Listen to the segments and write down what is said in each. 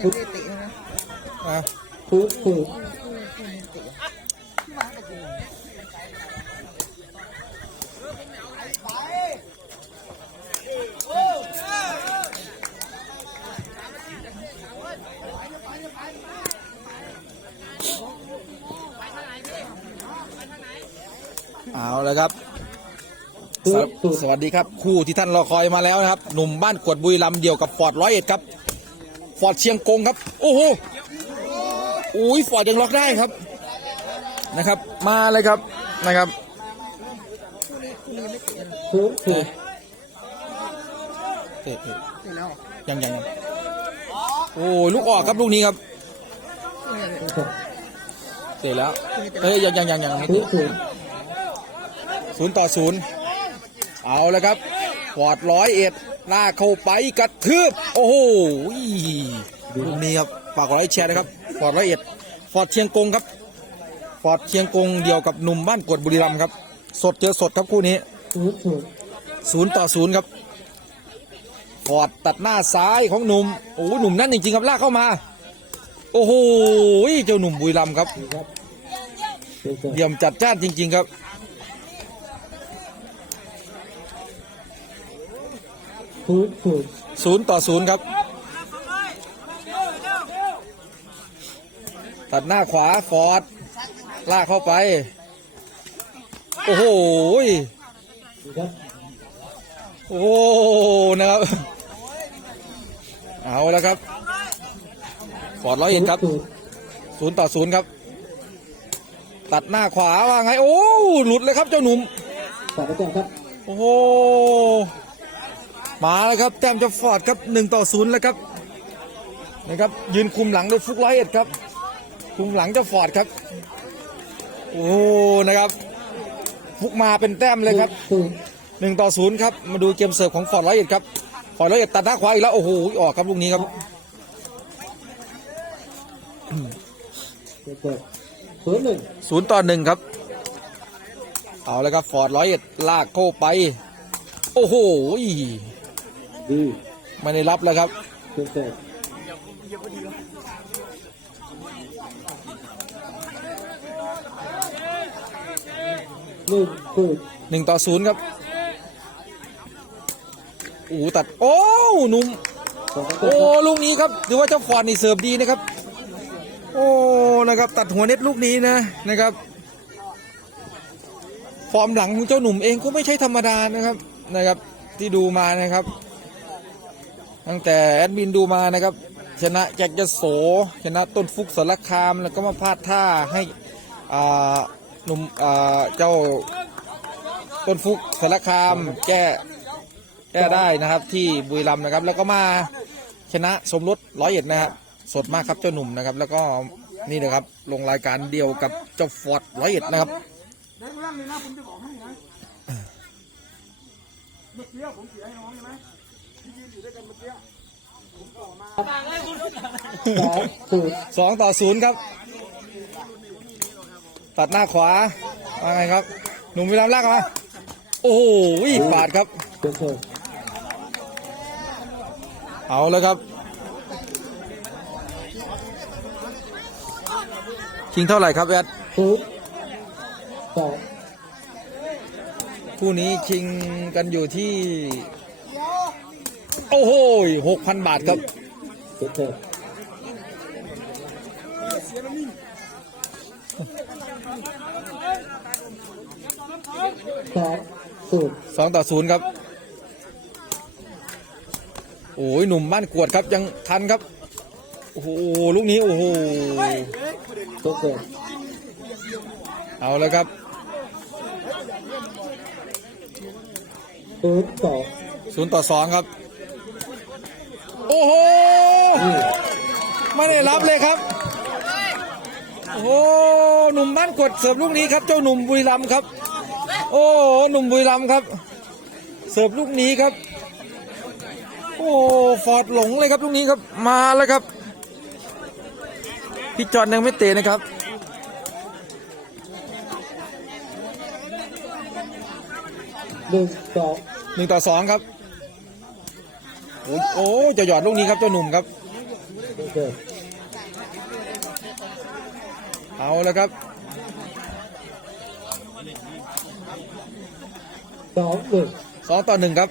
ยังไม่ได้เตะนะอะถูกถูกเอาเลยครับถูสวกถูกสวัสดีครับ คู่ที่ท่านรอคอยมาแล้วนะครับ หนุ่มบ้านกวดบุรีรัมย์เดียวกับฟอร์ดร้อยเอ็ดครับ ฟอร์ดเชียงกงครับ โอ้โหอุ้ยฟอร์ดยังล็อกได้ครับนะครับ มาเลยครับนะครับถูกถูกเตะเตะเตะแล้วยังยังยังโอ้ยลูกออกครับลูกนี้ครับเตะแล้วเอ้ยยังยังยังยังไม่เตะศูนย์ต่อศูนย์เอาแล้วครับฟอร์ดร้อยเอ็ด ลากเข้าไปกระทืบโอ้โหลูกนี้ครับฝากกดไลค์แชร์นะครับฟอร์ดร้อยเอ็ดฟอร์ดเชียงกงครับฟอร์ดเชียงกงเดียวกับหนุ่มบ้านกวดบุรีรัมย์ครับสดเจอสดครับคู่นี้ศูนย์ต่อศูนย์ครับฟอร์ดตัดหน้าซ้ายของหนุ่มโอ้หนุ่มนั่นจริงๆครับลากเข้ามา โอ้โหเจ้าหนุ่มบุรีรัมย์ครับเยี่ยมจัดจ้านจริง ๆ ครับ ถูกถูกศูนย์ต่อศูนย์ครับ ตัดหน้าขวาฟอร์ดลากเข้าไป โอ้โหครับโอ้โหนะครับ เอาแล้วครับ ฟอร์ดร้อยเอ็ดครับถูกศูนย์ต่อศูนย์ครับ ตัดหน้าขวาว่าไง โอ้หลุดเลยครับเจ้าหนุ่มฝากไว้ก่อนครับ โอ้โห มาแล้วครับแต้มจะฟอร์ดครับหนึ่งต่อศูนย์แล้วครับนะครับยืนคุมหลังโดยฟุกร้อยเอ็ดครับ คุมหลังเจะฟอร์ดครับ โอ้โหนะครับฟุกมาเป็นแต้มเลยครับถูกหนึ่งต่อศูนย์ครับมาดูเกมเสิร์ฟของฟอร์ดร้อยเอ็ดครับฟอร์ดร้อยเอ็ดตัดหน้าขวาอีกแล้วโอ้โหออกครับลูกนี้ครับถูกถูกศูนย์หนึ่งศูนย์ต่อหนึ่งครับ เอาแล้วครับ ฟอร์ดร้อยเอ็ดลากเข้าไป โอ้โห ดีไม่ได้รับแล้วครับถูกถูกหนึ่งถูกหนึ่งต่อศูนย์ครับโอ้โหตัด โอ้หนุ่มฝากไว้ก่อโอ้นครับลูกนี้ครับถือว่าเจ้าฟอร์ดนี่เสิร์ฟดีนะครับ โอ้นะครับ ตัดหัวเน็ตลูกนี้นะนะครับ ฟอร์มหลังของเจ้าหนุ่มเองก็ไม่ใช่ธรรมดานะครับนะครับ ที่ดูมานะครับ ตั้งแต่แอดมินดูมานะครับ ชนะแจ็คยโสชนะต้นฟุกสารคามแล้วก็มาพลาดท่าให้หนุ่มเจ้าต้นฟุกสารคามแก้แก้ได้นะครับที่บุรีรัมย์นะครับ แล้วก็มาชนะสมรสร้อยเอ็ดนะครับสดมากครับเจ้าหนุ่มนะครับ แล้วก็นี่นะครับลงรายการเดียวกับเจ้าฟอร์ดร้อยเอ็ดนะครับสองถูก สองต่อศูนย์ครับ ตัดหน้าขวาว่าไงครับ หนุ่มวิรามลากมาโอ้โหปาดครับ เอาแล้วครับชิงเท่าไหร่ครับแอดถูกสองคู่นี้ชิงกันอยู่ที่ โอ้โหหกพันบาทครับถูกถูกสองถูกสองต่อศูนย์ครับ โอ้ยหนุ่มบ้านกวดครับยังทันครับ โอ้โหลูกนี้ โอ้โหถูกถูกเอาแล้วครับศูนย์สองศูนย์ต่อสองครับ โอ้โห ไม่ได้รับเลยครับ โอ้โห หนุ่มบ้านกวดเสิร์ฟลูกนี้ครับ เจ้าหนุ่มบุรีรัมย์ครับ โอ้โหหนุ่มบุรีรัมย์ครับ เสิร์ฟลูกนี้ครับ โอ้ฟอร์ดหลงเลยครับลูกนี้ครับ มาแล้วครับ พี่จอนยังไม่เตะนะครับหนึ่งสองหนึ่งต่อสองครับ โอ้ยโอ้ยจะหยอดลูกนี้ครับเจ้าหนุ่มครับตัวเกิดเอาแล้วครับสองหนึ่งสองต่อหนึ่งครับ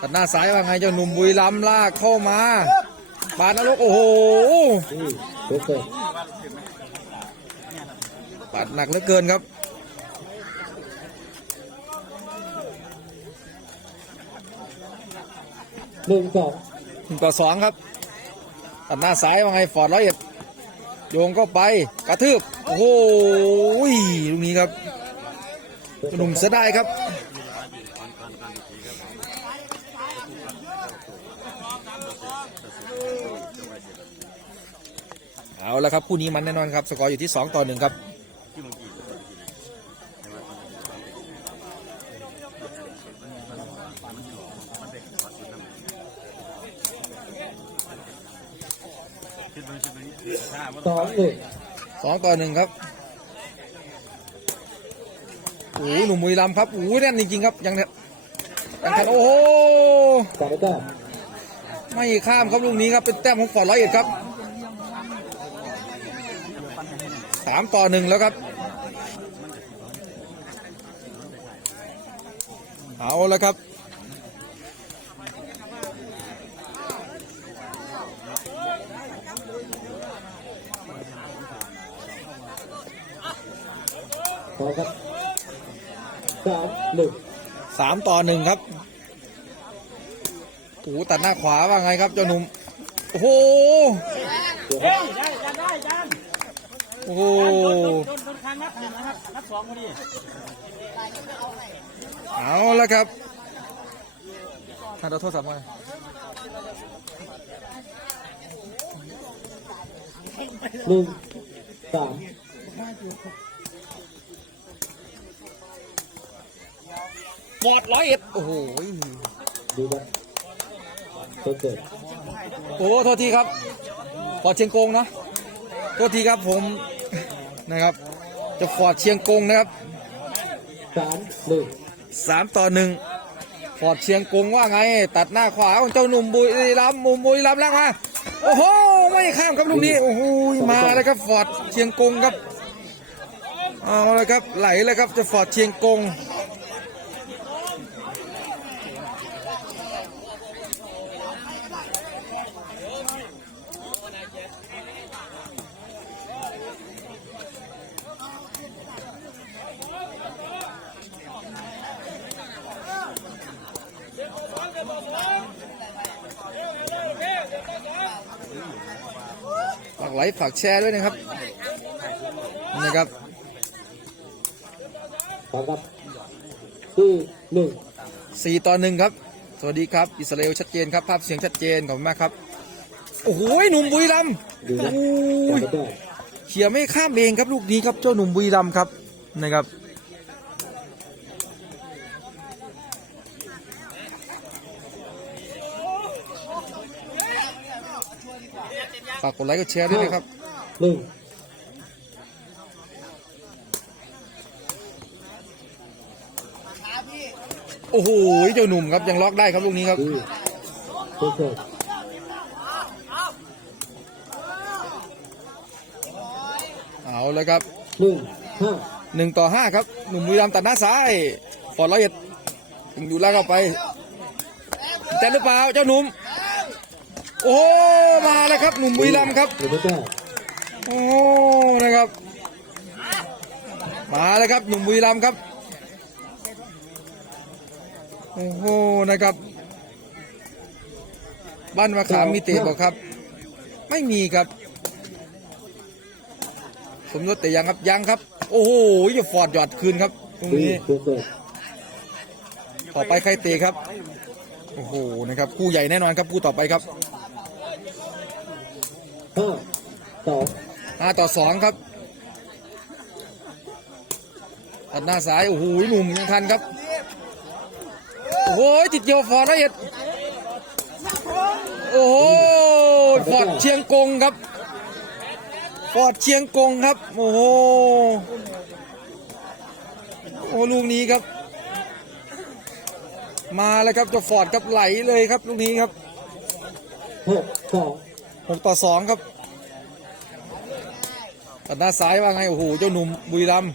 ตัดหน้าซ้ายว่าไงเจ้าหนุ่มบุรีรัมย์ลากเข้ามาปาดนรกโอ้โหนี่ตัวเกิดปาดหนักเหลือเกินครับ หนึ่งสองหนึ่งต่อสองครับตัดหน้าซ้ายว่าไงฟอร์ดร้อยเอ็ดโยงเข้าไปกระทืบโอ้โหลูกนี้ครับหนุ่มเสียดายครับเอาละครับคู่นี้มันแน่นอนครับ สกอร์อยู่ที่ 2 ต่อ1ครับ สองหนึ่ง2ต่อ1ครับโอ้หนุ่มบุรีรัมย์ครับโอ้แน่นจริงๆครับยังเนี่ยยังทันโอ้โหสามแต้มไม่ข้ามครับลูกนี้ครับเป็นแต้มของฟอร์ดร้อยเอ็ดครับสามต่อหนึ่งแล้วครับเอาแล้วครับ อครับสามหนึ่งสามต่อหนึ่งครับโอ้โหตัดหน้าขวาว่าไงครับเจ้าหนุ่ม โอ้โหเดี๋ยวครับได้จานได้จานโอ้โหโดนโดนคางนัดหนึ่งนะครับนัดสองพอดีเอาแล้วครับถ้าเราโทรศัพท์มาหนึ่งสาม ฟอดร้อยเอ็ดโอ้โหดูครับตัวเกิดโอ้โทษทีครับฟอดเชียงกงเนาะโทษทีครับผมนะครับจะฟอดเชียงกงนะครับสามหนึ่งสามต่อหนึ่งฟอดเชียงกงว่าไง ตัดหน้าขวาของเจ้าหนุ่มบุรีรัมมุมบุรีรัมล่างมาโอ้โหไม่ข้ามครับลูกนี้โอ้โหมาแล้วครับฟอร์ดเชียงกงครับเอาเลยครับไหลเลยครับจะฟอร์ดเชียงกง ค์ฝากแชร์ด้วยนะครับนี่นะครับพอครับสี่หนึ่งสี่ต่อหนึ่งครับ สวัสดีครับ อิสราเอลชัดเจนครับ ภาพเสียงชัดเจนขอบคุณมากครับ โอ้โหหนุ่มบุรีรัมย์ดูครับโอ้ยสามแต้มเขี่ยไม่ข้ามเองครับลูกนี้ครับเจ้าหนุ่มบุรีรัมย์ครับนะครับ ฝากกดไลค์กดแชร์ด้วยนะครับหนึ่งโอ้โหเจ้าหนุ่มครับยังล็อกได้ครับลูกนี้ครับดีตัวเกิดเอาเลยครับหนึ่งห้าหนึ่งต่อห้าครับ หนุ่มบุรีรัมย์ตัดหน้าซ้ายฟอร์ดร้อยเอ็ดถึงดูแลวเข้าไปแต่หรือเปล่าเจ้าหนุ่ม โอ้มาแล้วครับหนุ่มบุรีรัมย์ครับหนึ่งแต้มโอ้นะครับ มาแล้วครับหนุ่มบุรีรัมย์ครับโอ้โหนะครับบ้านมะขามมีเตะบอกครับ ไม่มีครับ สมยศแต่ยังครับยังครับ โอ้โหอย่าฟอร์ดหยอดคืนครับตรงดีนี้ตัวเกิดต่อไปใครเตะครับ โอ้โหนะครับคู่ใหญ่แน่นอนครับคู่ต่อไปครับ ห้าสองห้าต่อสองครับตัดหน้าซ้ายโอ้โหหนุ่มยังทันครับโอ้โหติดเดียวฟอร์ดละเอียดโอ้โหฟอร์ดเชียงกงครับฟอร์ดเชียงกงครับโอ้โหโอ้ลูกนี้ครับ มาแล้วครับเจะฟอร์ดครับไหลเลยครับลูกนี้ครับหกสอง หกต่อสองครับตัดหน้าซ้ายว่าไง โอ้โห เจ้าหนุ่มบุรีรัมย์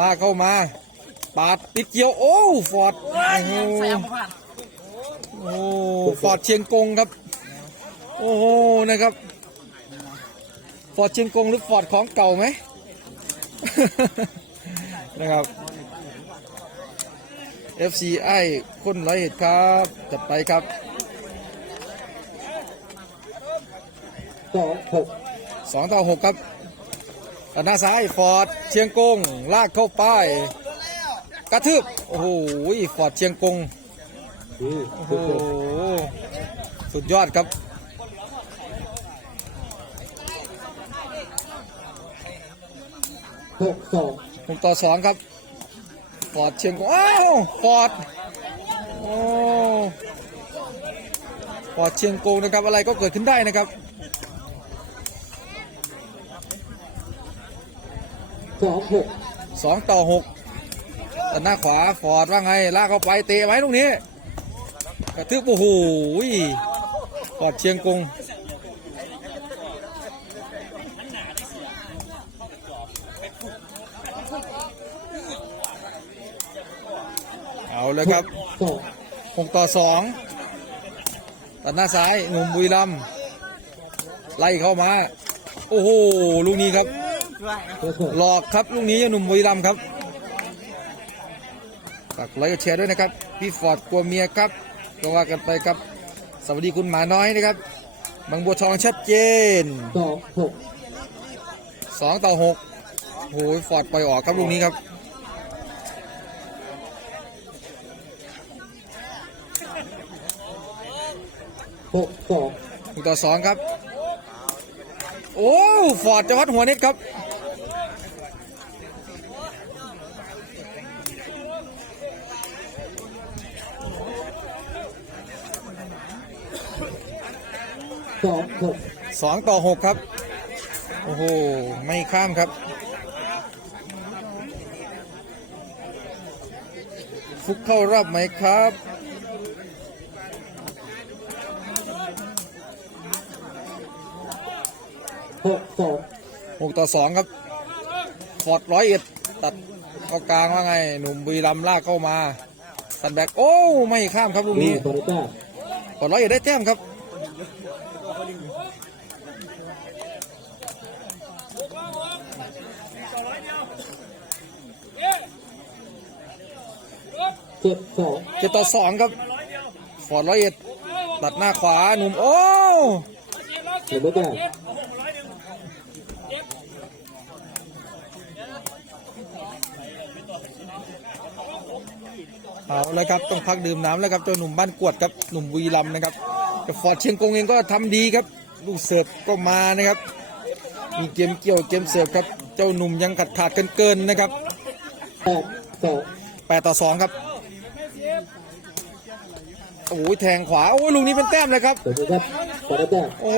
ลากเข้ามาปาดติดเกี่ยว โอ้ฟอร์ดโอ้โหโอ้ฟอร์ดเชียงกงครับ โอ้โหนะครับ ฟอร์ดเชียงกงหรือฟอร์ดของเก่าไหมนะครับ FC ไอ้คนร้อยเอ็ดครับ จัดไปครับ สองหกสองต่อหกครับตัดหน้าซ้ายฟอร์ดเชียงกงลากเข้าไปกระทืบโอ้โหฟอร์ดเชียงกงโอ้โหสุดยอดสุดยอดครับหกสองหกต่อสองครับฟอร์ดเชียงกงอ้าวฟอร์ดโอ้ฟอร์ดเชียงกงนะครับอะไรก็เกิดขึ้นได้นะครับ สองหกสองต่อหกตัดหน้าขวาฟอร์ดว่าไงลากเข้าไปเตะไว้ตรงนี้กระทืบโอ้โหฟอร์ดเชียงกงเอาเลยครับสองหกต่อสองตัดหน้าซ้ายหนุ่มบุรีรัมย์ไล่เข้ามา โอ้โหลูกนี้ครับกระสอบ หลอกครับลูกนี้หนุ่มบุรีรัมย์ครับฝากไลค์กดแชร์ด้วยนะครับ พี่ฟอร์ดกลัวเมียครับก็ว่ากันไปครับ สวัสดีคุณหมาน้อยนะครับ บางบัวทองชัดเจนสองหกสองต่อหกโอ้ยฟอร์ดปล่อยออกครับลูกนี้ครับหกสองหนึ่งต่อสองครับ โอ้ ฟอร์ดจะวัดหัวเน็ตครับ สองหกสองต่อหกครับ โอ้โห ไม่ข้ามครับ ฟุกเข้ารอบไหมครับ หกสองหกต่อสองครับ ฟอร์ดร้อยเอ็ดตัดเข้ากลางว่าไง หนุ่มบุรีรัมย์ลากเข้ามาตัดแบกโอ้ ไม่ข้ามครับลูกดีนี้บริต้าฟอร์ดร้อยเอ็ดได้แต้มครับ เจ็ดสองเจ็ดต่อสองครับฟอร์ดร้อยเอ็ดตัดหน้าขวาหนุ่มโอ้หรือไม่ได้เอาแล้วครับต้องพักดื่มน้ำแล้วครับเจ้าหนุ่มบ้านกวดครับหนุ่มบุรีรัมย์นะครับแต่ฟอร์ดเชียงกงเองก็ทำดีครับ ลูกเสิร์ฟก็มานะครับ มีเกมเกี่ยวเกมเสิร์ฟครับ เจ้าหนุ่มยังขัดขาดเกินๆนะครับแปดสอแปดต่อสองครับ โอ้ยแทงขวา โอ้ยลูกนี้เป็นแต้มเลยครับ เดี๋ยวนะครับบริต้าโอ้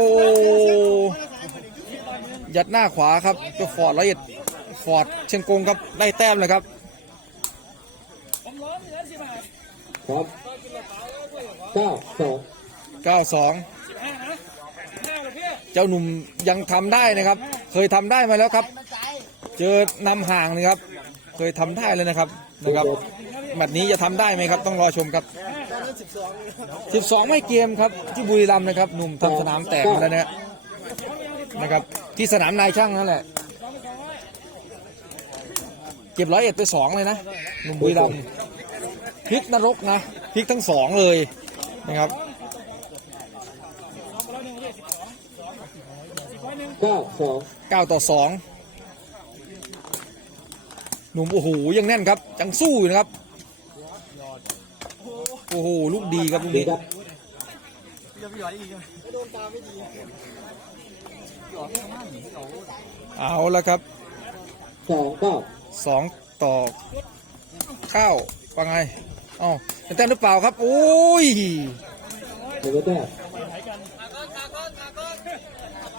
ยัดหน้าขวาครับเจ้าฟอร์ดละเอียดฟอร์ดเชียงกงครับได้แต้มเลยครับพร้อมเก้าสองเก้าสองเจ้าหนุ่มยังทำได้นะครับ เคยทำได้มาแล้วครับ เจอนำห่างนะครับ เคยทำได้เลยนะครับนะครับแมตช์นี้จะทำได้ไหมครับ ต้องรอชมครับ 12ไม่เกมครับที่บุรีรัมย์นะครับหนุ่มทำสนามแตกมาแล้วนะนะครับ ที่สนามนายช่างนั่นแหละ เก็บร้อยเอ็ดไปสองเลยนะหนุ่มบุรีรัมย์พลิกนรกนะพลิกทั้งสองเลยนะครับเก้าสอง9ต่อ2หนุ่มโอ้โหยังแน่นครับยังสู้อยู่นะครับโอ้โหลูกดีครับลูกดีนี้ครับเอาแล้วครับสองเก้า2ต่อ9ว่าไงเอ้าเป็นแต้มหรือเปล่าครับโอ้ยหรือไม่ได้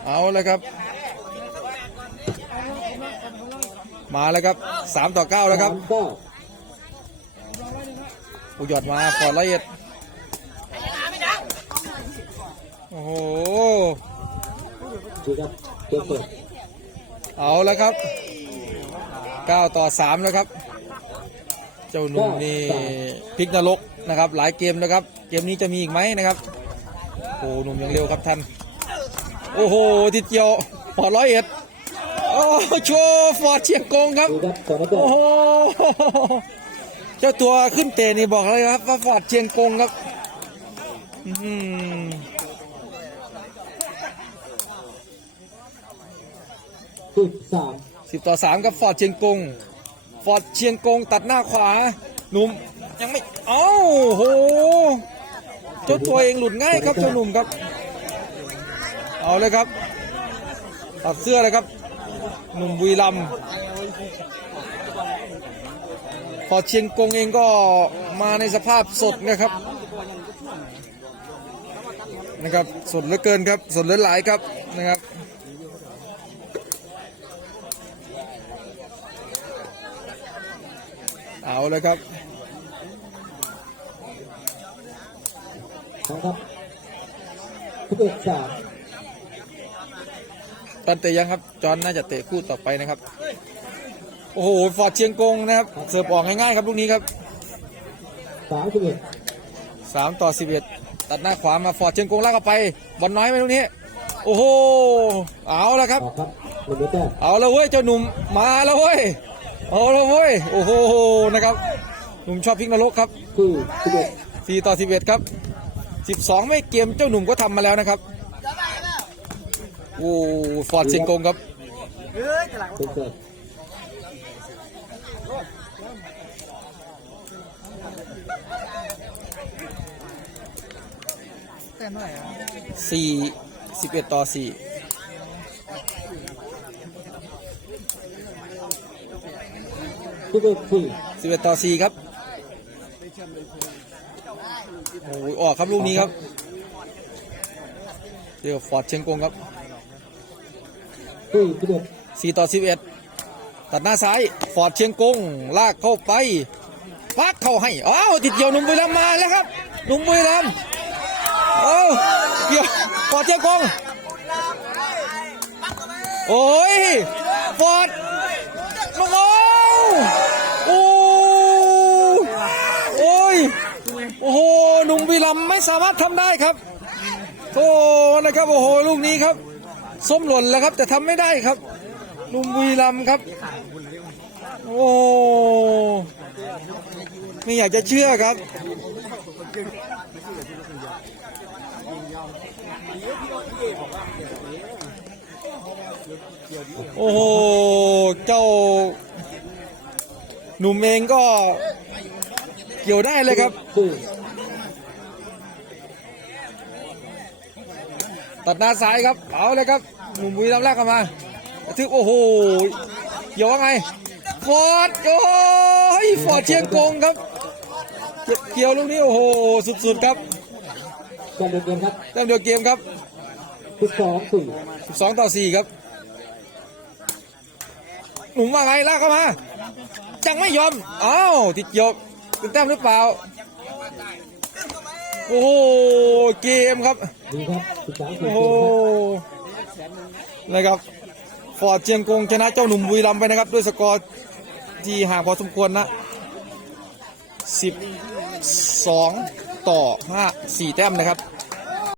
เอาแล้วครับ มาแล้วครับ3ต่อ9แล้วครับ สามเก้าอุยอดมาฟอละเอียดโอ้โหดีครับเกมเปิดเอาแล้วครับ9ต่อ3แล้วครับ เจ้าหนุ่มนี่พลิกนรกนะครับ หลายเกมนะครับ เกมนี้จะมีอีกไหมนะครับโอ้หนุ่มยังเร็วครับท่านโอ้โหติดเกี่ยวปอดร้อยเอ็ดโอ้โชว์ฟอร์ดเชียงกงครับ โอ้โห เจ้าตัวขึ้นเตะนี่บอกเลยครับว่าฟอร์ดเชียงกงครับอื้อหือสิบสามสิบต่อสามกับฟอร์ดเชียงกง ฟอร์ดเชียงกงตัดหน้าขวาหนุ่มยังไม่เอ้าโหเจ้าตัวเองหลุดง่ายครับเจ้าหนุ่มครับ เอาเลยครับ ตัดเสื้อเลยครับ หนุ่มบุรีรัมย์ฟ อร์ดเชียงกงเองก็มาในสภาพสดนะครับนะครับสดเหลือเกินครับสดเหลือหลายครับนะครับเอาเลยครับนะครับสิบเอ็ดสามตอนเตะยังครับ จอห์นน่าจะเตะคู่ต่อไปนะครับ โอ้โหฟอร์ดเชียงกงนะครับเสิร์ฟออกง่ายๆครับลูกนี้ครับสามสิบเอ็ดสามต่อสิบเอ็ดตัดหน้าขวามาฟอร์ดเชียงกงลากเข้าไปบอลน้อยไหมลูกนี้ โอ้โหเอาละครับออกครับหนึ่งแต้มเอาแล้วเว้ยเจ้าหนุ่มมาแล้วเว้ยเอาแล้วเว้ยโอ้โหนะครับหนุ่มชอบพลิกนรกครับที่สิบเอ็ดสี่ต่อสิบเอ็ดครับสิบสองไม่เกมเจ้าหนุ่มก็ทำมาแล้วนะครับโอ้ฟอร์ดเชียงกงครับ เป็นเปิดสี่สิบเอ็ดต่อสี่สิบเอ็ดสี่สิบเอ็ดต่อสี่ครับโอ้ยออกครับลูกนี้ครับเดี๋ยวฟอร์ดเชียงกงครับสี่สิบเอ็ดสี่ต่อสิบเอ็ดตัดหน้าซ้ายฟอร์ดเชียงกงลากเข้าไปพักเข้าให้อ้าวติดเกี่ยวหนุ่มบุรีรัมย์มาแล้วครับหนุ่มบุรีรัม ย์เอ้เกี่ยวฟอดเชียงกงโอ้ยฟอดมาโอ้โอ้โอ้ยโอ้โหหนุ่มวีรัมไม่สามารถทำได้ครับโอ้นะครับโอ้โหลูกนี้ครับส้มหล่นแล้วครับ แต่ทำไม่ได้ครับหนุ่มวีรัมครับ โอ้ไม่อยากจะเชื่อครับ โอ้โห เจ้า หนุ่มเองก็เกี่ยวได้เลยครับสี่ตัดหน้าซ้ายครับ เอาเลยครับ หนุ่มบุรีรัมย์แรกเข้ามากระทึกโอ้โห เกี่ยวว่าไง ฟอร์ดโอ้ยฟอร์ดเชียงกงครับ เก็บเกี่ยวลูกนี้โอ้โห สุดๆครับการเดินเกมครับแต้มเดียวเกมครับสิบสองสี่12ต่อ4ครับ หนุ่มว่าไงลากเข้ามาจังไม่ยอมอ้าวติดเกี่ยวเป็นแต้มหรือเปล่าโอ้โหเกมครับโอ้โหนะครับฟอร์ดเชียงกงชนะเจ้าหนุ่มบุรีรัมไปนะครับ ด้วยสกอร์ที่ห่างพอสมควรนะ12 ต่อ 5 4 แต้มนะครับ